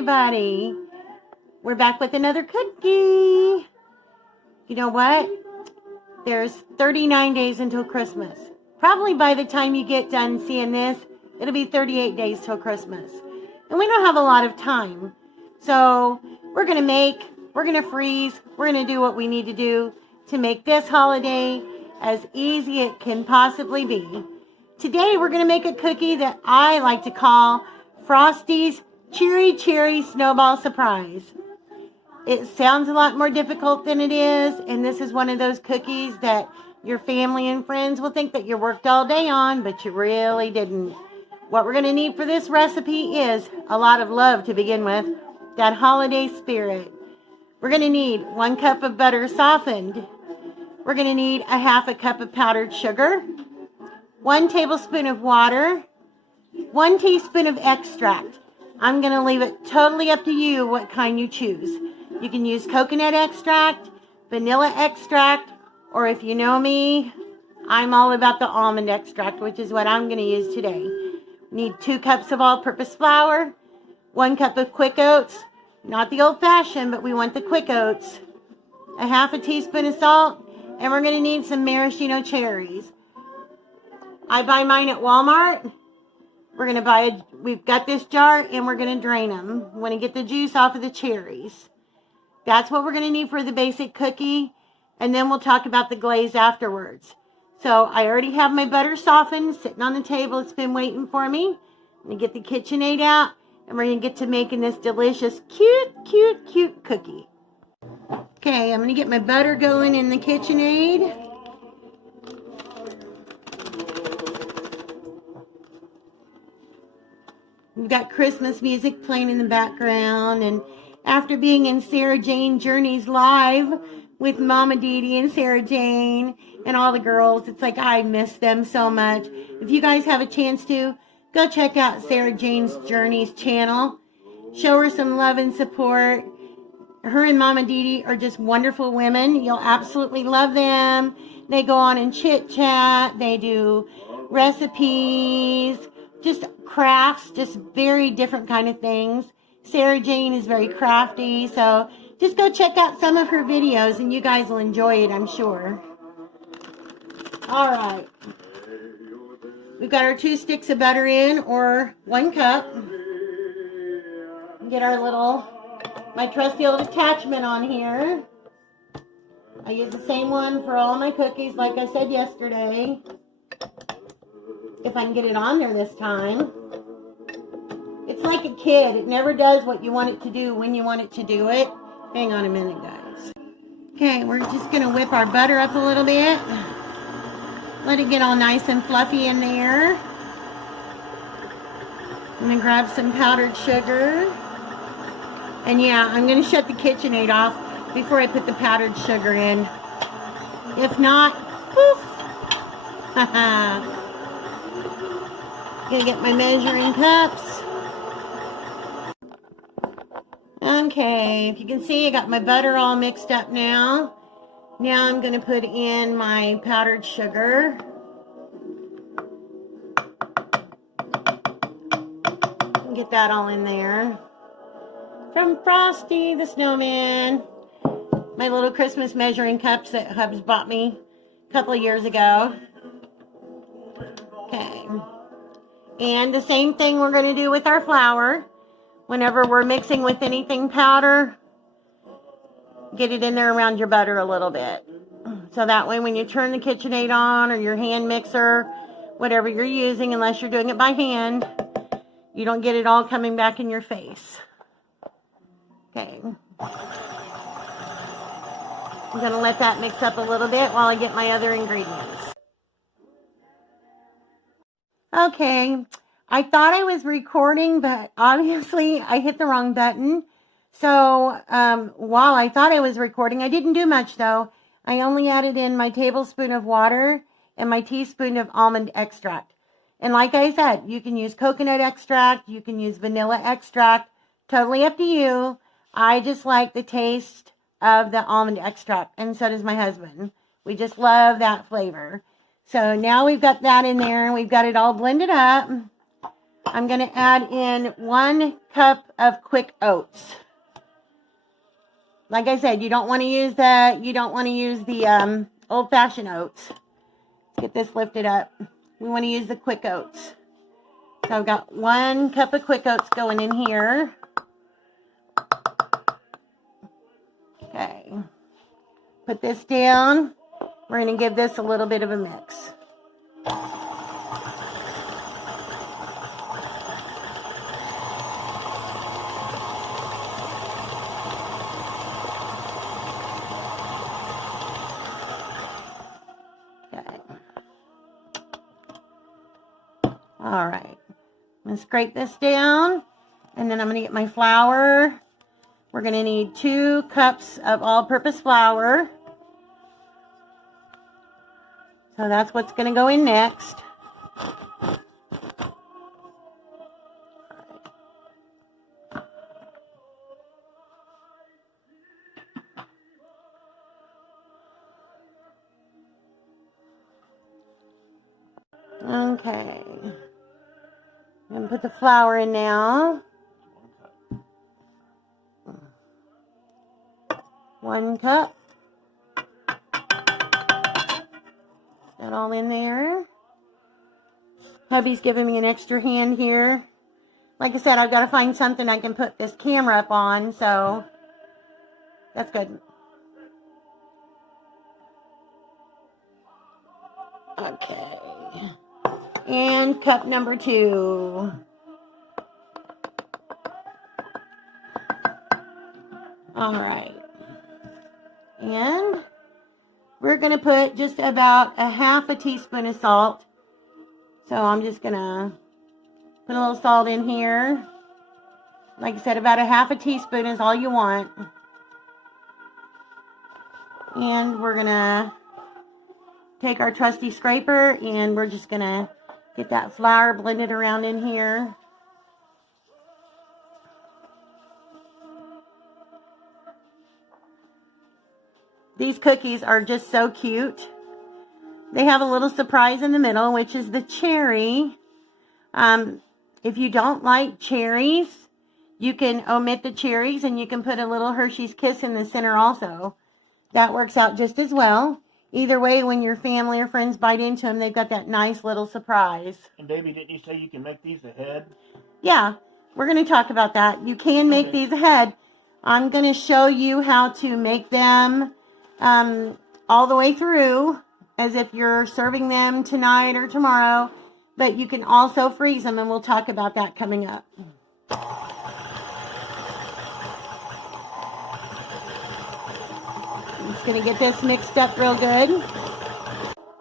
everybody. We're back with another cookie. You know what? There's 39 days until Christmas. Probably by the time you get done seeing this, it'll be 38 days till Christmas. And we don't have a lot of time. So we're going to make, we're going to freeze, we're going to do what we need to do to make this holiday as easy as it can possibly be. Today we're going to make a cookie that I like to call Frosty's Cheery Cherry Snowball Surprise. It sounds a lot more difficult than it is, and this is one of those cookies that your family and friends will think that you worked all day on, but you really didn't. What we're going to need for this recipe is a lot of love to begin with, that holiday spirit. We're going to need 1 cup of butter softened. We're going to need a 1/2 cup of powdered sugar, 1 tablespoon of water, 1 teaspoon of extract. I'm going to leave it totally up to you what kind you choose. You can use coconut extract, vanilla extract, or if you know me, I'm all about the almond extract, which is what I'm going to use today. Need 2 cups of all-purpose flour, 1 cup of quick oats, not the old-fashioned, but we want the quick oats, a 1/2 teaspoon of salt, and we're going to need some maraschino cherries. I buy mine at Walmart. We've got this jar, and we're going to drain them. We want to get the juice off of the cherries. That's what we're going to need for the basic cookie, and then we'll talk about the glaze afterwards. So I already have my butter softened, sitting on the table. It's been waiting for me. I'm going to get the KitchenAid out, and we're going to get to making this delicious, cute cookie. Okay, I'm going to get my butter going in the KitchenAid. We've got Christmas music playing in the background, and after being in Sarah Jane Journeys live with Mama Dee Dee and Sarah Jane and all the girls, it's like I miss them so much. If you guys have a chance to, go check out Sarah Jane's Journeys channel. Show her some love and support. Her and Mama Dee Dee are just wonderful women. You'll absolutely love them. They go on and chit chat. They do recipes, just crafts, just very different kind of things. Sarah Jane is very crafty, so just go check out some of her videos and you guys will enjoy it, I'm sure. Alright. We've got our 2 sticks of butter in, or 1 cup. Get our my trusty old attachment on here. I use the same one for all my cookies, like I said yesterday. If I can get it on there this time. It's like a kid. It never does what you want it to do when you want it to do it. Hang on a minute, guys. Okay, we're just going to whip our butter up a little bit. Let it get all nice and fluffy in there. I'm going to grab some powdered sugar. And yeah, I'm going to shut the KitchenAid off before I put the powdered sugar in. If not, poof. Haha. Gonna get my measuring cups. Okay, if you can see, I got my butter all mixed up now. Now I'm gonna put in my powdered sugar. Get that all in there. From Frosty the Snowman. My little Christmas measuring cups that Hubs bought me a couple of years ago. Okay. And the same thing we're going to do with our flour. Whenever we're mixing with anything powder, get it in there around your butter a little bit. So that way when you turn the KitchenAid on or your hand mixer, whatever you're using, unless you're doing it by hand, you don't get it all coming back in your face. Okay. I'm going to let that mix up a little bit while I get my other ingredients. Okay, I thought I was recording, but obviously I hit the wrong button. So while I thought I was recording, I didn't do much though. I only added in my tablespoon of water and my teaspoon of almond extract. And like I said, you can use coconut extract, you can use vanilla extract, totally up to you. I just like the taste of the almond extract, and so does my husband. We just love that flavor. So now we've got that in there, and we've got it all blended up. I'm going to add in 1 cup of quick oats. Like I said, you don't want to use the old-fashioned oats. Let's get this lifted up. We want to use the quick oats. So I've got 1 cup of quick oats going in here. Okay. Put this down. We're going to give this a little bit of a mix. All right, I'm going to scrape this down, and then I'm going to get my flour. We're going to need 2 cups of all-purpose flour. So that's what's going to go in next. Okay. I'm going to put the flour in now. 1 cup. That all in there. Hubby's giving me an extra hand here. Like I said, I've got to find something I can put this camera up on, so that's good. Okay. And cup number 2. All right. And we're going to put just about a half a teaspoon of salt. So I'm just going to put a little salt in here. Like I said, about a half a teaspoon is all you want. And we're going to take our trusty scraper and we're just going to get that flour blended around in here. These cookies are just so cute. They have a little surprise in the middle, which is the cherry. If you don't like cherries, you can omit the cherries and you can put a little Hershey's Kiss in the center also. That works out just as well. Either way, when your family or friends bite into them, they've got that nice little surprise. And Davey, didn't you say you can make these ahead? Yeah, we're going to talk about that. You can make these ahead. I'm going to show you how to make them all the way through, as if you're serving them tonight or tomorrow. But you can also freeze them, and we'll talk about that coming up. I'm just going to get this mixed up real good.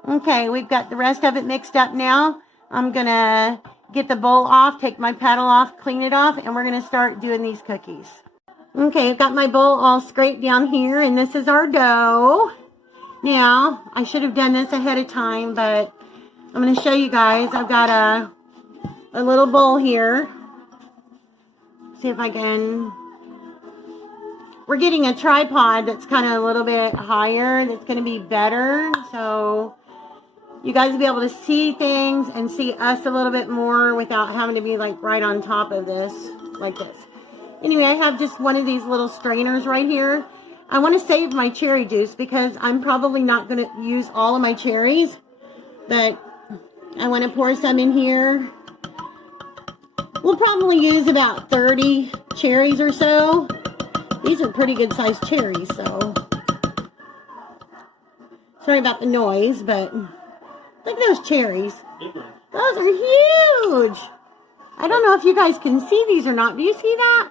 Okay, we've got the rest of it mixed up now. I'm going to get the bowl off, take my paddle off, clean it off, and we're going to start doing these cookies. Okay, I've got my bowl all scraped down here, and this is our dough. Now, I should have done this ahead of time, but I'm going to show you guys. I've got a little bowl here. See if I can... We're getting a tripod that's kind of a little bit higher. That's going to be better. So you guys will be able to see things and see us a little bit more without having to be like right on top of this, like this. Anyway, I have just one of these little strainers right here. I want to save my cherry juice because I'm probably not going to use all of my cherries. But I want to pour some in here. We'll probably use about 30 cherries or so. These are pretty good sized cherries, so. Sorry about the noise, but look at those cherries. Those are huge. I don't know if you guys can see these or not. Do you see that?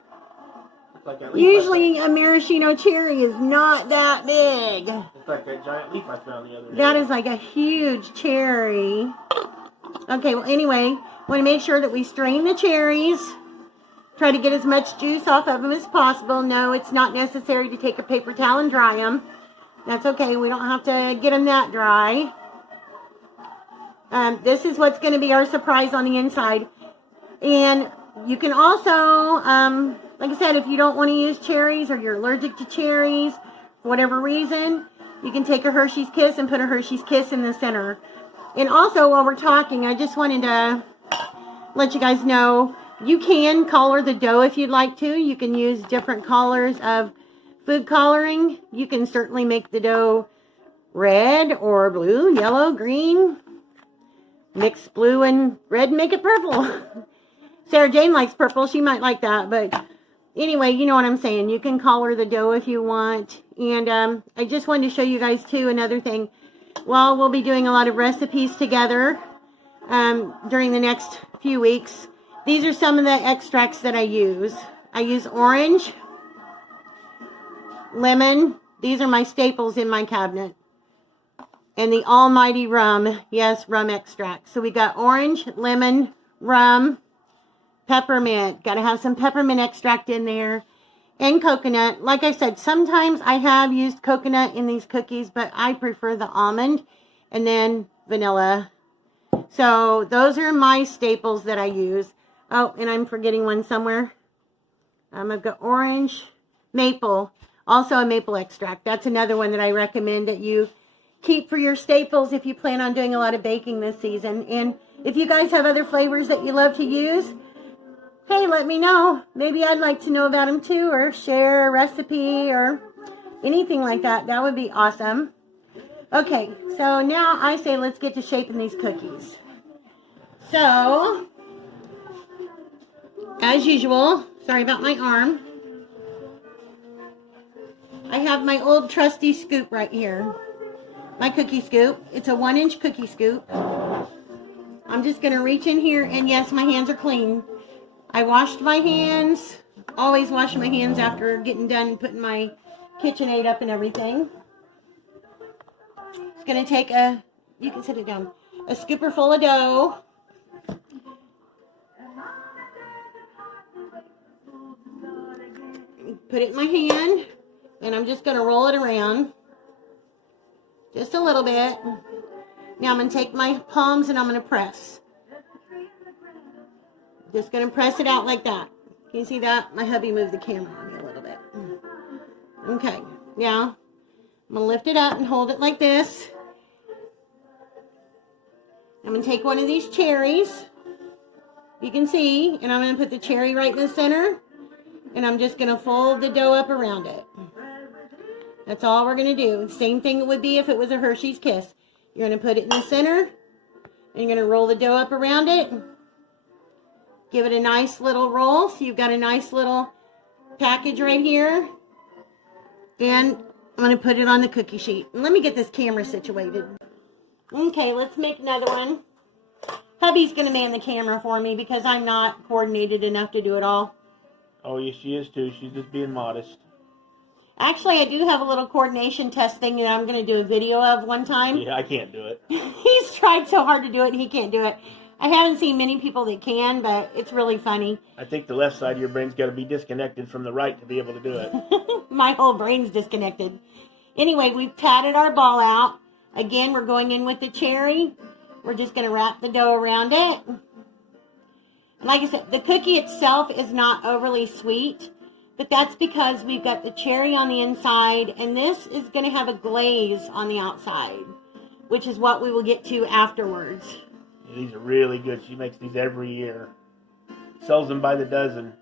Usually a maraschino cherry is not that big. It's like that giant leaf I found the other day. That is like a huge cherry. Okay, well anyway, want to make sure that we strain the cherries. Try to get as much juice off of them as possible. No, it's not necessary to take a paper towel and dry them. That's okay. We don't have to get them that dry. This is what's going to be our surprise on the inside. And you can also, like I said, if you don't want to use cherries or you're allergic to cherries, for whatever reason, you can take a Hershey's Kiss and put a Hershey's Kiss in the center. And also, while we're talking, I just wanted to let you guys know, you can color the dough if you'd like to. You can use different colors of food coloring. You can certainly make the dough red or blue, yellow, green. Mix blue and red and make it purple. Sarah Jane likes purple. She might like that. But anyway, you know what I'm saying. You can color the dough if you want. And I just wanted to show you guys, too, another thing. Well, we'll be doing a lot of recipes together during the next few weeks. These are some of the extracts that I use. I use orange, lemon. These are my staples in my cabinet. And the almighty rum. Yes, rum extract. So we got orange, lemon, rum, peppermint. Got to have some peppermint extract in there. And coconut. Like I said, sometimes I have used coconut in these cookies, but I prefer the almond and then vanilla. So those are my staples that I use. Oh, and I'm forgetting one somewhere. I've got orange, maple. Also a maple extract. That's another one that I recommend that you keep for your staples if you plan on doing a lot of baking this season. And if you guys have other flavors that you love to use, hey, let me know. Maybe I'd like to know about them too, or share a recipe or anything like that. That would be awesome. Okay, so now I say let's get to shaping these cookies. So, as usual, sorry about my arm, I have my old trusty scoop right here. My cookie scoop. It's a 1-inch cookie scoop. I'm just going to reach in here, and yes, my hands are clean. I washed my hands. Always wash my hands after getting done putting my KitchenAid up and everything. It's going to take you can sit it down, a scooper full of dough. Put it in my hand, and I'm just going to roll it around. Just a little bit. Now I'm going to take my palms and I'm going to press. Just going to press it out like that. Can you see that? My hubby moved the camera on me a little bit. Okay. Now, I'm going to lift it up and hold it like this. I'm going to take one of these cherries. You can see. And I'm going to put the cherry right in the center. And I'm just going to fold the dough up around it. That's all we're going to do. Same thing it would be if it was a Hershey's Kiss. You're going to put it in the center. And you're going to roll the dough up around it. Give it a nice little roll. So you've got a nice little package right here. And I'm going to put it on the cookie sheet. And let me get this camera situated. Okay, let's make another one. Hubby's going to man the camera for me because I'm not coordinated enough to do it all. Oh, yes, she is too. She's just being modest. Actually, I do have a little coordination test thing that I'm going to do a video of one time. Yeah, I can't do it. He's tried so hard to do it, and he can't do it. I haven't seen many people that can, but it's really funny. I think the left side of your brain's got to be disconnected from the right to be able to do it. My whole brain's disconnected. Anyway, we've patted our ball out. Again, we're going in with the cherry. We're just going to wrap the dough around it. Like I said, the cookie itself is not overly sweet. But that's because we've got the cherry on the inside, and this is going to have a glaze on the outside, which is what we will get to afterwards. These are really good. She makes these every year. Sells them by the dozen.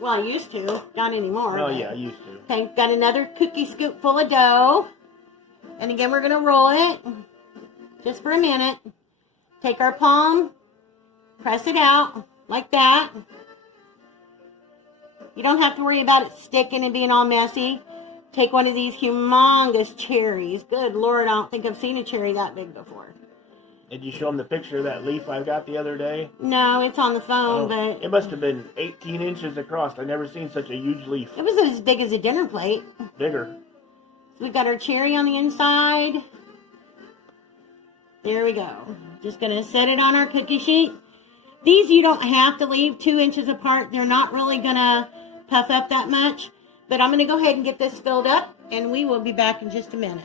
Well, I used to. Not anymore. Oh, yeah, I used to. Okay, got another cookie scoop full of dough. And again, we're going to roll it just for a minute. Take our palm, press it out like that. You don't have to worry about it sticking and being all messy. Take one of these humongous cherries. Good Lord, I don't think I've seen a cherry that big before. Did you show them the picture of that leaf I got the other day? No, it's on the phone, but... It must have been 18 inches across. I've never seen such a huge leaf. It was as big as a dinner plate. Bigger. So we've got our cherry on the inside. There we go. Just going to set it on our cookie sheet. These you don't have to leave 2 inches apart. They're not really going to puff up that much. But I'm going to go ahead and get this filled up, and we will be back in just a minute.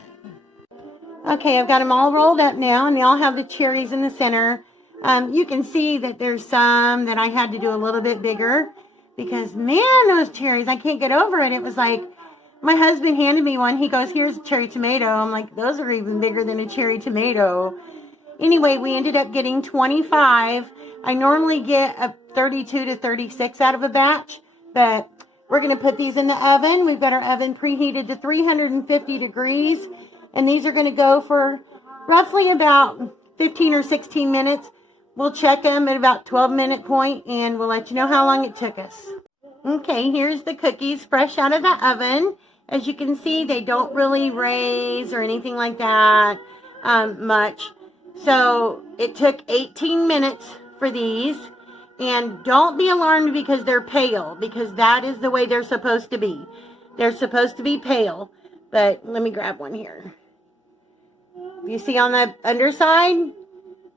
Okay, I've got them all rolled up now, and they all have the cherries in the center. You can see that there's some that I had to do a little bit bigger because, man, those cherries, I can't get over it. It was like, my husband handed me one. He goes, here's a cherry tomato. I'm like, those are even bigger than a cherry tomato. Anyway, we ended up getting 25. I normally get a 32 to 36 out of a batch, but we're going to put these in the oven. We've got our oven preheated to 350 degrees, and these are going to go for roughly about 15 or 16 minutes. We'll check them at about 12-minute point, and we'll let you know how long it took us. Okay, here's the cookies fresh out of the oven. As you can see, they don't really raise or anything like that much. So it took 18 minutes for these. And don't be alarmed because they're pale, because that is the way they're supposed to be. They're supposed to be pale. But let me grab one here. You see on the underside?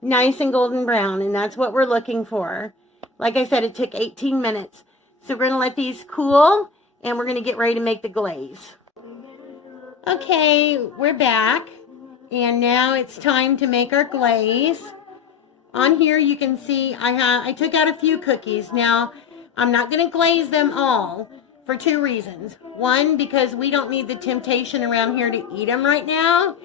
Nice and golden brown, and that's what we're looking for. Like I said, it took 18 minutes. So we're going to let these cool, and we're going to get ready to make the glaze. Okay, we're back. And now it's time to make our glaze. On here you can see I took out a few cookies. Now, I'm not going to glaze them all for two reasons. One, because we don't need the temptation around here to eat them right now.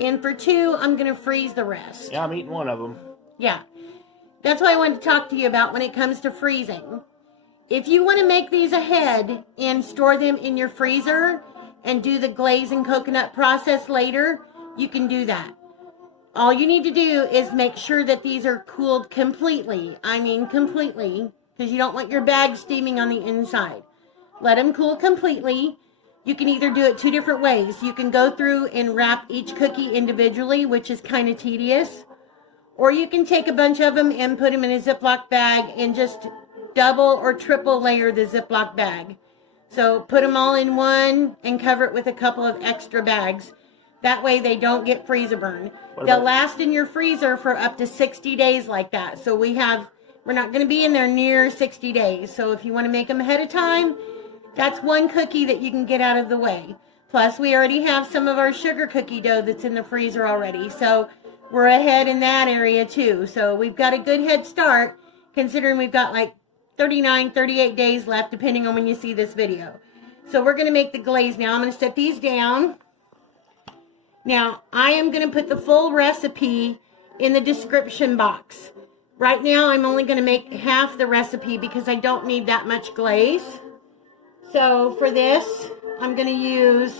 And for two, I'm going to freeze the rest. Yeah, I'm eating one of them. Yeah. That's what I wanted to talk to you about when it comes to freezing. If you want to make these ahead and store them in your freezer and do the glaze and coconut process later, you can do that. All you need to do is make sure that these are cooled completely. I mean completely, because you don't want your bag steaming on the inside. Let them cool completely. You can either do it two different ways. You can go through and wrap each cookie individually, which is kind of tedious. Or you can take a bunch of them and put them in a Ziploc bag and just double or triple layer the Ziploc bag. So put them all in one and cover it with a couple of extra bags. That way they don't get freezer burn. They'll last in your freezer for up to 60 days like that. So we're not going to be in there near 60 days. So if you want to make them ahead of time, that's one cookie that you can get out of the way. Plus, we already have some of our sugar cookie dough that's in the freezer already. So we're ahead in that area too. So we've got a good head start, considering we've got like 39, 38 days left, depending on when you see this video. So we're going to make the glaze now. I'm going to set these down. Now, I am going to put the full recipe in the description box. Right now, I'm only going to make half the recipe because I don't need that much glaze. So, for this, I'm going to use...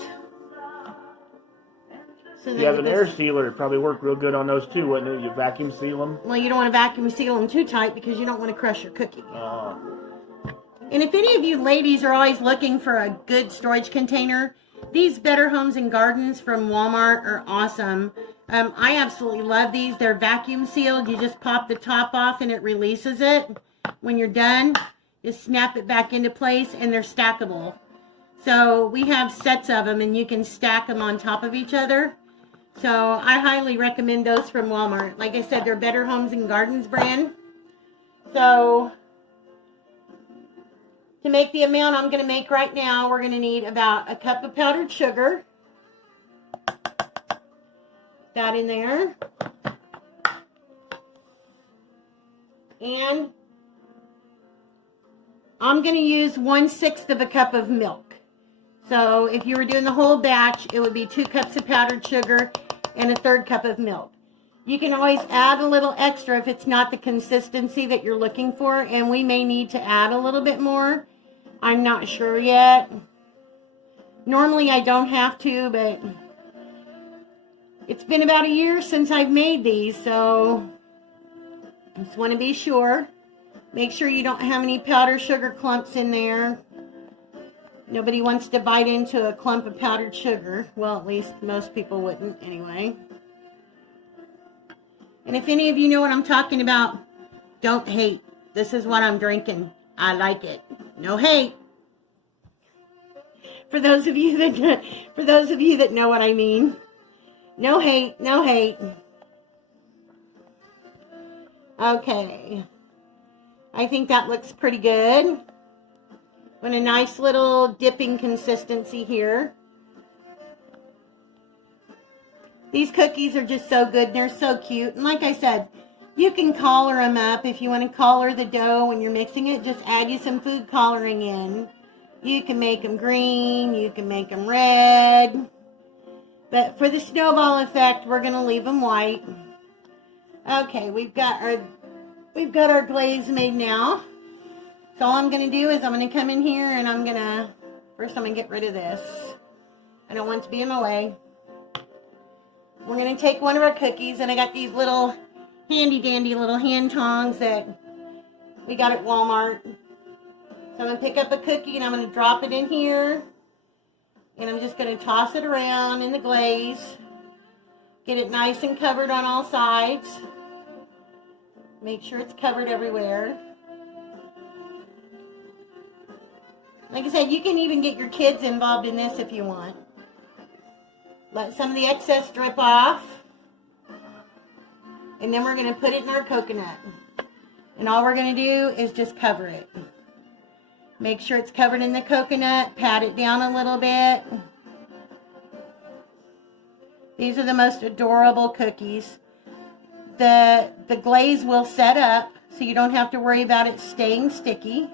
If you have an air sealer, it'd probably work real good on those too, wouldn't it? You vacuum seal them? Well, you don't want to vacuum seal them too tight because you don't want to crush your cookie. And if any of you ladies are always looking for a good storage container, these Better Homes and Gardens from Walmart are awesome. I absolutely love these. They're vacuum sealed. You just pop the top off and it releases it. When you're done, just snap it back into place, and they're stackable. So we have sets of them, and you can stack them on top of each other. So I highly recommend those from Walmart. Like I said, they're Better Homes and Gardens brand. So to make the amount I'm going to make right now, we're going to need about a cup of powdered sugar. That in there. And I'm going to use 1/6 of a cup of milk. So if you were doing the whole batch, it would be 2 cups of powdered sugar and a 1/3 cup of milk. You can always add a little extra if it's not the consistency that you're looking for, and we may need to add a little bit more. I'm not sure yet. Normally I don't have to, but it's been about a year since I've made these, so just want to be sure. Make sure you don't have any powdered sugar clumps in there. Nobody wants to bite into a clump of powdered sugar. Well, at least most people wouldn't anyway. And if any of you know what I'm talking about, don't hate. This is what I'm drinking. I like it. No hate. For those of you that know what I mean. No hate, no hate. Okay. I think that looks pretty good. And a nice little dipping consistency here. These cookies are just so good, and they're so cute. And like I said, you can color them up. If you want to color the dough when you're mixing it, just add you some food coloring in. You can make them green, you can make them red. But for the snowball effect, we're going to leave them white. Okay, we've got our glaze made now. So all I'm gonna do is I'm gonna come in here and first I'm gonna get rid of this. I don't want it to be in my way. We're gonna take one of our cookies, and I got these little handy dandy little hand tongs that we got at Walmart. So I'm gonna pick up a cookie and I'm gonna drop it in here. And I'm just gonna toss it around in the glaze. Get it nice and covered on all sides. Make sure it's covered everywhere. Like I said, you can even get your kids involved in this if you want. Let some of the excess drip off. And then we're going to put it in our coconut. And all we're going to do is just cover it. Make sure it's covered in the coconut. Pat it down a little bit. These are the most adorable cookies. The glaze will set up, so you don't have to worry about it staying sticky.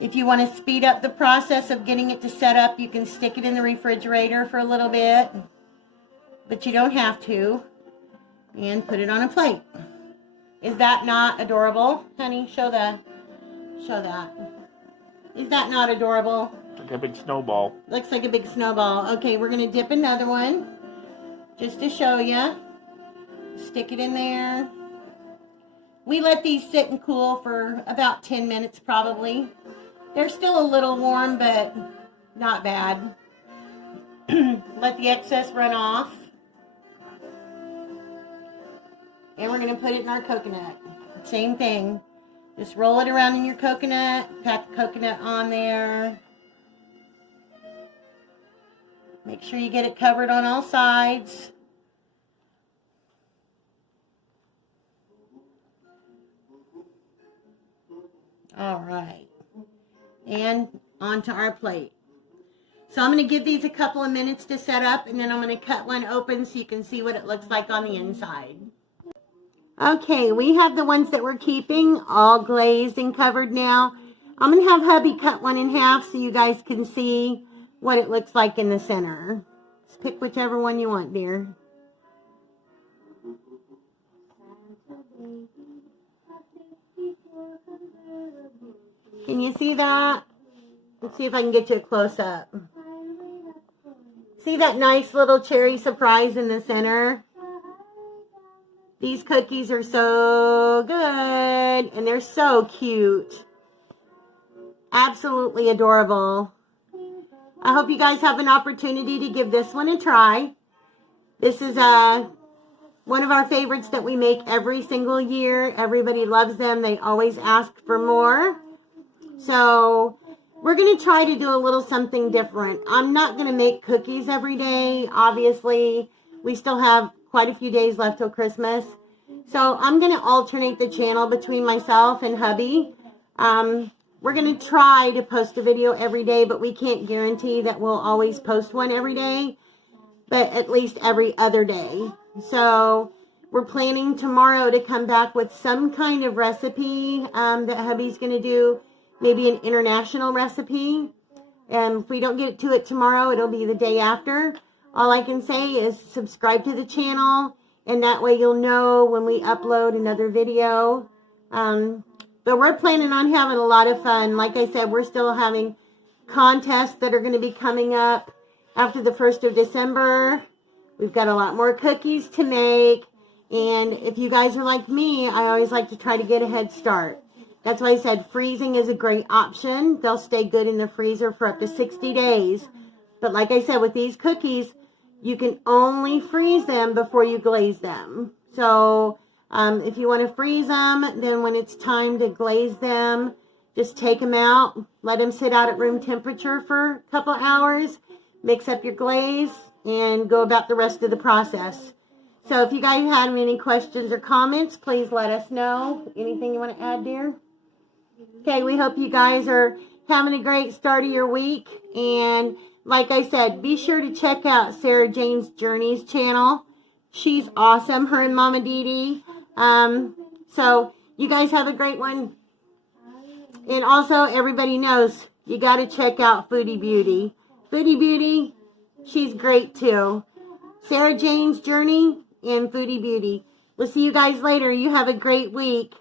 If you want to speed up the process of getting it to set up, you can stick it in the refrigerator for a little bit. But you don't have to. And put it on a plate. Is that not adorable? Honey, show that. Is that not adorable? Like a big snowball. Looks like a big snowball. Okay, we're going to dip another one. Just to show you. Stick it in there. We let these sit and cool for about 10 minutes probably. They're still a little warm, but not bad. Let the excess run off. And we're going to put it in our coconut. Same thing. Just roll it around in your coconut. Pat the coconut on there. Make sure you get it covered on all sides. All right. And onto our plate. So I'm going to give these a couple of minutes to set up, and then I'm going to cut one open so you can see what it looks like on the inside. Okay, we have the ones that we're keeping all glazed and covered now. I'm going to have hubby cut one in half so you guys can see what it looks like in the center. Just pick whichever one you want, dear. Can you see that? Let's see if I can get you a close-up. See that nice little cherry surprise in the center? These cookies are so good, and they're so cute. Absolutely adorable. I hope you guys have an opportunity to give this one a try. This is one of our favorites that we make every single year. Everybody loves them. They always ask for more. So we're going to try to do a little something different. I'm not going to make cookies every day. Obviously, we still have quite a few days left till Christmas. So I'm going to alternate the channel between myself and hubby. We're going to try to post a video every day, but we can't guarantee that we'll always post one every day, but at least every other day. So we're planning tomorrow to come back with some kind of recipe that hubby's going to do, maybe an international recipe. And if we don't get to it tomorrow, it'll be the day after. All I can say is subscribe to the channel, and that way you'll know when we upload another video. But we're planning on having a lot of fun. Like I said, we're still having contests that are going to be coming up after the 1st of December. We've got a lot more cookies to make. And if you guys are like me, I always like to try to get a head start. That's why I said freezing is a great option. They'll stay good in the freezer for up to 60 days. But like I said, with these cookies, you can only freeze them before you glaze them. So if you want to freeze them, then when it's time to glaze them, just take them out, let them sit out at room temperature for a couple hours, mix up your glaze, and go about the rest of the process. So if you guys have any questions or comments, please let us know. Anything you want to add, dear? Okay, we hope you guys are having a great start of your week. And like I said, be sure to check out Sarah Jane's Journeys channel. She's awesome, her and Mama Dee Dee. So you guys have a great one. And also, everybody knows you got to check out Foodie Beauty. Foodie Beauty, she's great too. Sarah Jane's Journey and Foodie Beauty. We'll see you guys later. You have a great week.